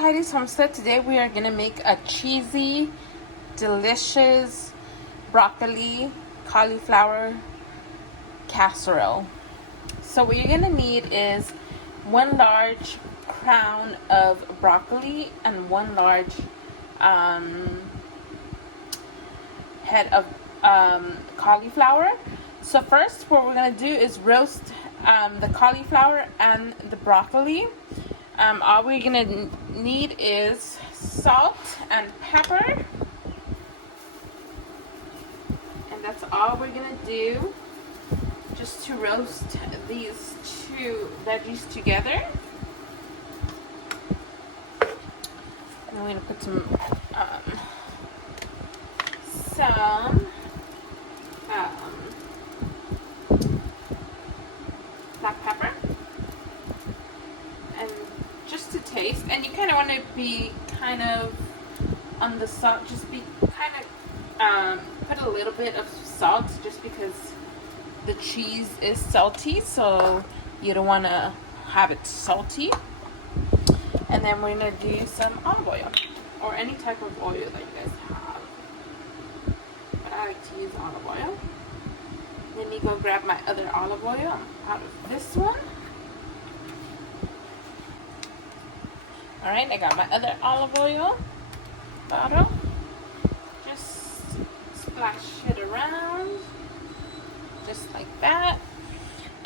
Heidi's Homestead. Today we are going to make a cheesy, delicious broccoli cauliflower casserole. So what you're going to need is one large crown of broccoli and one large head of cauliflower. So first what we're going to do is roast the cauliflower and the broccoli. All we're going to need is salt and pepper. And that's all we're going to do just to roast these two veggies together. And we're going to put some black pepper. And just to taste, and you kind of want to be kind of on the salt, just be kind of put a little bit of salt just because the cheese is salty, so you don't want to have it salty. And then we're going to do some olive oil or any type of oil that you guys have, but I like to use olive oil. Let me go grab my other olive oil out of this one. Alright, I got my other olive oil bottle. Just splash it around, just like that.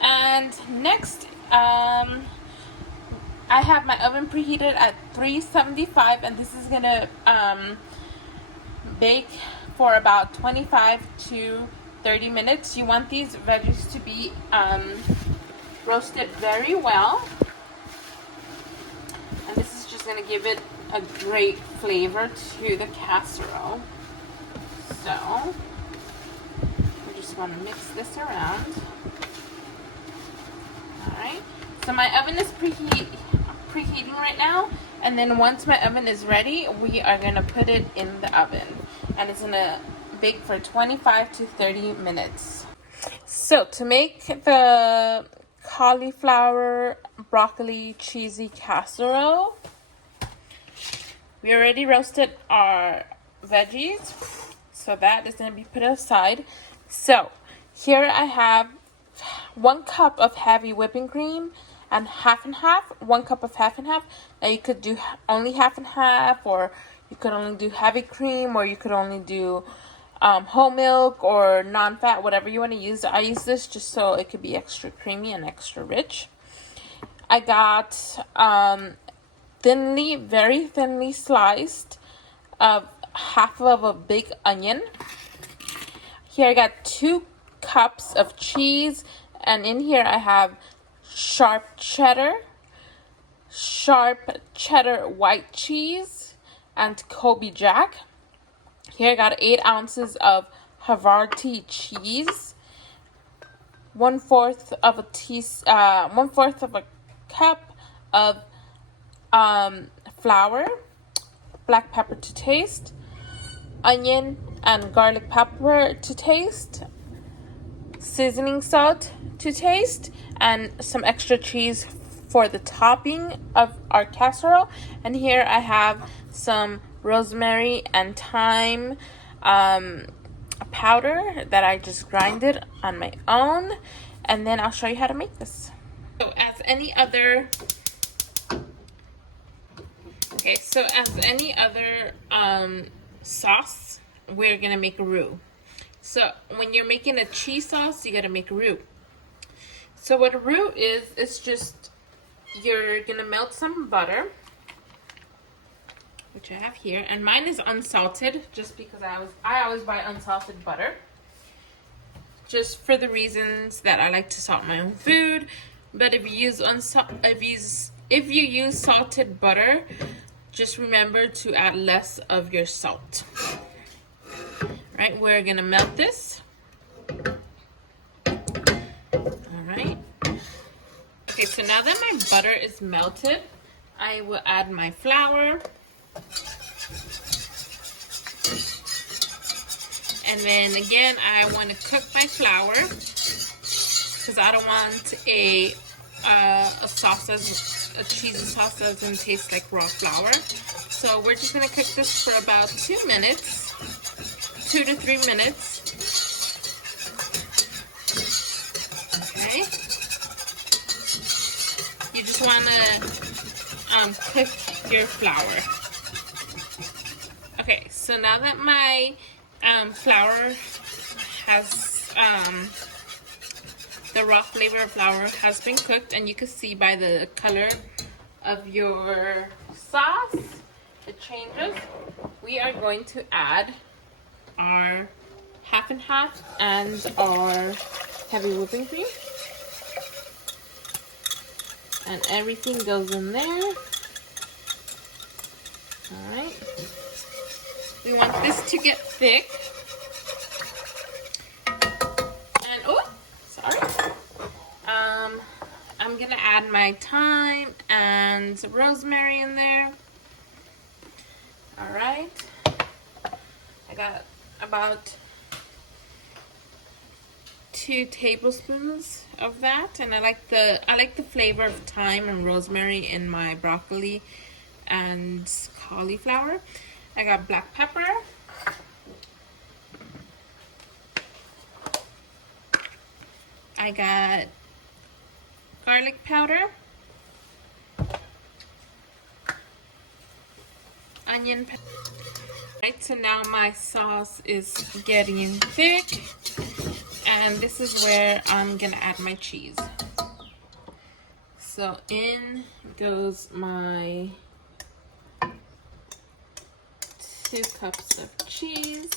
And next, I have my oven preheated at 375, and this is gonna bake for about 25 to 30 minutes. You want these veggies to be roasted very well. And this is just going to give it a great flavor to the casserole. So, we just want to mix this around. Alright, so my oven is preheating right now. And then once my oven is ready, we are going to put it in the oven. And it's going to bake for 25 to 30 minutes. So, to make the cauliflower broccoli cheesy casserole, we already roasted our veggies, so that is going to be put aside. So here I have 1 cup of heavy whipping cream and half and half. 1 cup of half and half. Now you could do only half and half, or you could only do heavy cream, or you could only do whole milk or non-fat, whatever you want to use. I use this just so it could be extra creamy and extra rich. I got very thinly sliced of half of a big onion. Here I got 2 cups of cheese, and in here I have sharp cheddar white cheese, and Kobe Jack. Here I got 8 ounces of Havarti cheese, 1/4 of a cup of flour, black pepper to taste, onion and garlic pepper to taste, seasoning salt to taste, and some extra cheese for the topping of our casserole. And here I have some rosemary and thyme powder that I just grinded on my own, and then I'll show you how to make this. So as any other sauce, we're gonna make a roux. So when you're making a cheese sauce, you gotta make a roux. So what a roux is, it's just, you're gonna melt some butter, which I have here, and mine is unsalted, just because I always buy unsalted butter, just for the reasons that I like to salt my own food. But if you use salted butter, just remember to add less of your salt. Right, we're gonna melt this. All right. Okay, so now that my butter is melted, I will add my flour. And then again, I want to cook my flour because I don't want a sauce that's a cheesy sauce that doesn't taste like raw flour. So we're just gonna cook this for about 2 minutes, 2 to 3 minutes. Okay. You just wanna cook your flour. Okay, so now that my flour has the raw flavor of flour has been cooked, and you can see by the color of your sauce it changes, we are going to add our half and half and our heavy whipping cream, and everything goes in there. All right, we want this to get thick. And oh, sorry. I'm gonna add my thyme and rosemary in there. All right, I got about 2 tablespoons of that, and I like the flavor of thyme and rosemary in my broccoli and cauliflower. I got black pepper. I got garlic powder, onion powder. Right, so now my sauce is getting thick, and this is where I'm gonna add my cheese. So in goes my 2 cups of cheese.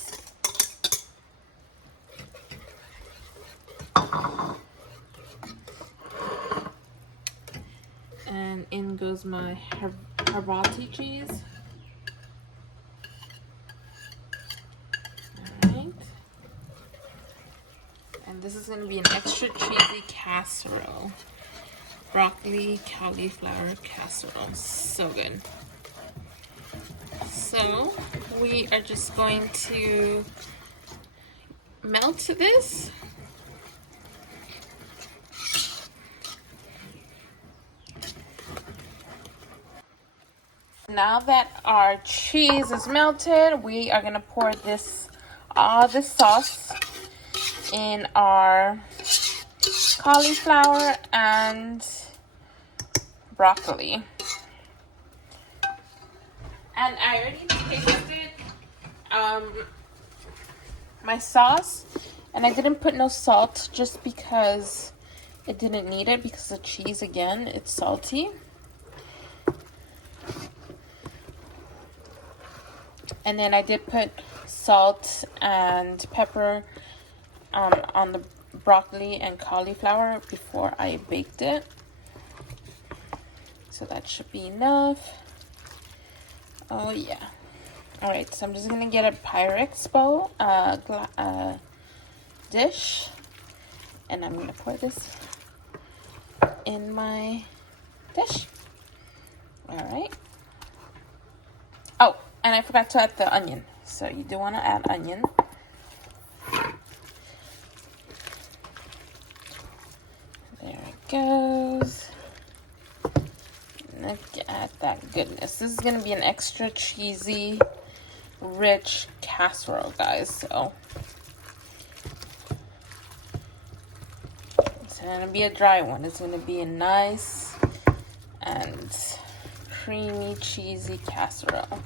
And in goes my Havarti cheese. Alright. And this is going to be an extra cheesy casserole. Broccoli, cauliflower casserole. So good. So we are just going to melt this. Now that our cheese is melted, we are gonna pour all this sauce in our cauliflower and broccoli. And I already tasted my sauce, and I didn't put no salt just because it didn't need it, because the cheese, again, it's salty. And then I did put salt and pepper on the broccoli and cauliflower before I baked it. So that should be enough. Oh yeah. Alright, so I'm just going to get a Pyrex bowl, dish. And I'm going to pour this in my dish. Alright. Oh, and I forgot to add the onion. So you do want to add onion. There it goes. Look at that goodness. This is going to be an extra cheesy, rich casserole, guys. So it's going to be a dry one. It's going to be a nice and creamy, cheesy casserole.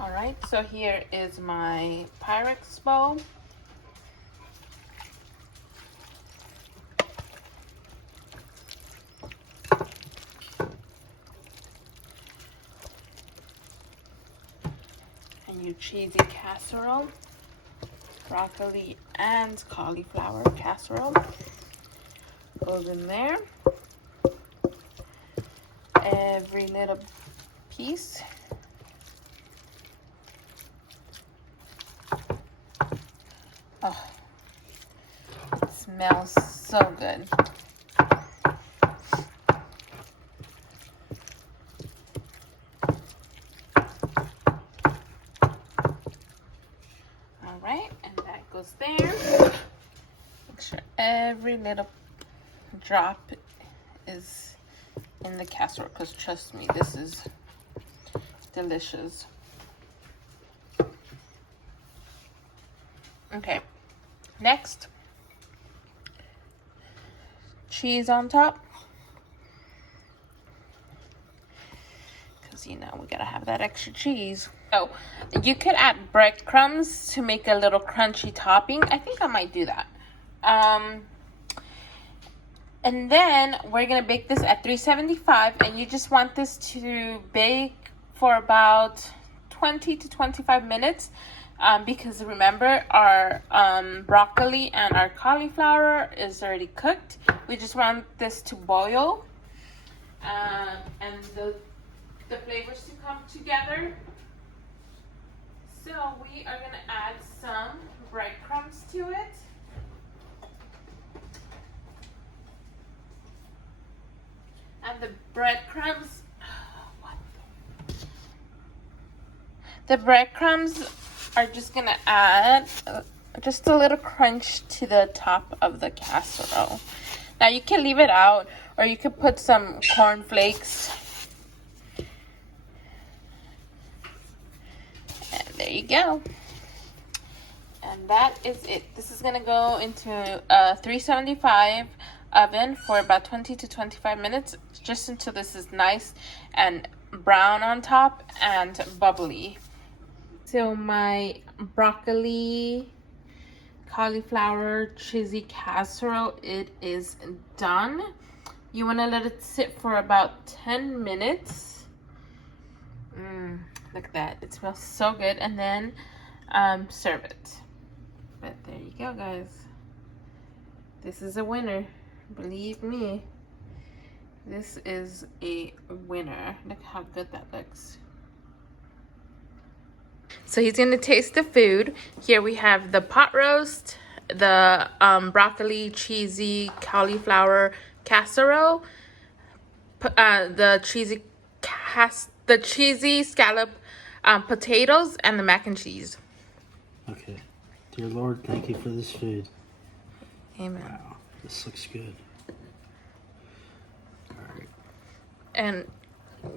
Alright, so here is my Pyrex bowl. And your cheesy casserole, broccoli and cauliflower casserole goes in there. Every little piece. Oh, it smells so good. Alright, and that goes there. Make sure every little drop is in the casserole, because trust me, this is delicious. Okay, next, cheese on top. Because, you know, we gotta have that extra cheese. So, you could add breadcrumbs to make a little crunchy topping. I think I might do that. And then we're gonna bake this at 375, and you just want this to bake for about 20 to 25 minutes. Because remember, our broccoli and our cauliflower is already cooked. We just want this to boil and the flavors to come together. So we are gonna add some breadcrumbs to it. And the breadcrumbs, are just gonna add just a little crunch to the top of the casserole. Now you can leave it out, or you could put some corn flakes. And there you go. And that is it. This is gonna go into a 375 oven for about 20 to 25 minutes, just until this is nice and brown on top and bubbly. So my broccoli cauliflower cheesy casserole, it is done. You want to let it sit for about 10 minutes. Look at that, it smells so good. And then serve it. But there you go, guys. This is a winner, believe me. This is a winner. Look how good that looks. So he's gonna taste the food. Here we have the pot roast, the broccoli cheesy cauliflower casserole, the cheesy scallop potatoes, and the mac and cheese. Okay, dear Lord, thank you for this food. Amen. Wow, this looks good. All right. And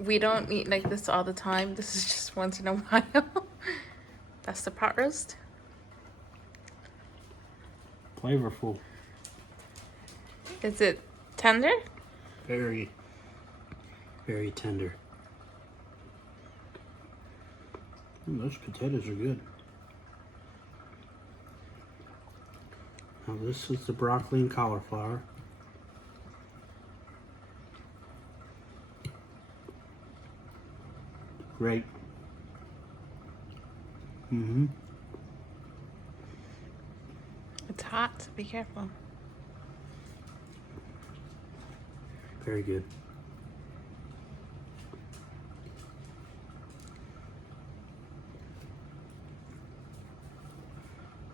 we don't eat like this all the time. This is just once in a while. That's the pot roast. Flavorful. Is it tender? Very, very tender. Those potatoes are good. Now this is the broccoli and cauliflower. Great. It's hot, so be careful. Very good.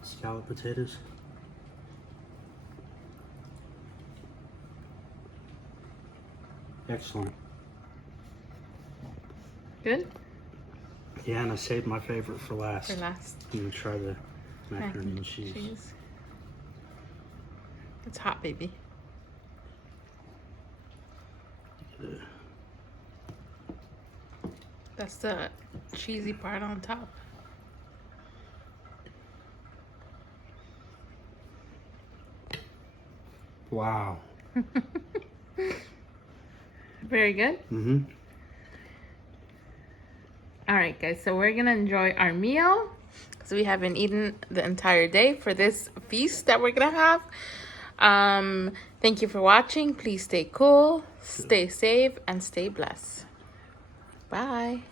Scallop potatoes. Excellent. Good? Yeah, and I saved my favorite for last. For last. I'm gonna try the macaroni and cheese. It's hot, baby. That's the cheesy part on top. Wow. Very good. All right, guys, so we're gonna enjoy our meal because we haven't eaten the entire day for this feast that we're gonna have. Thank you for watching. Please stay cool, stay safe, and stay blessed. Bye.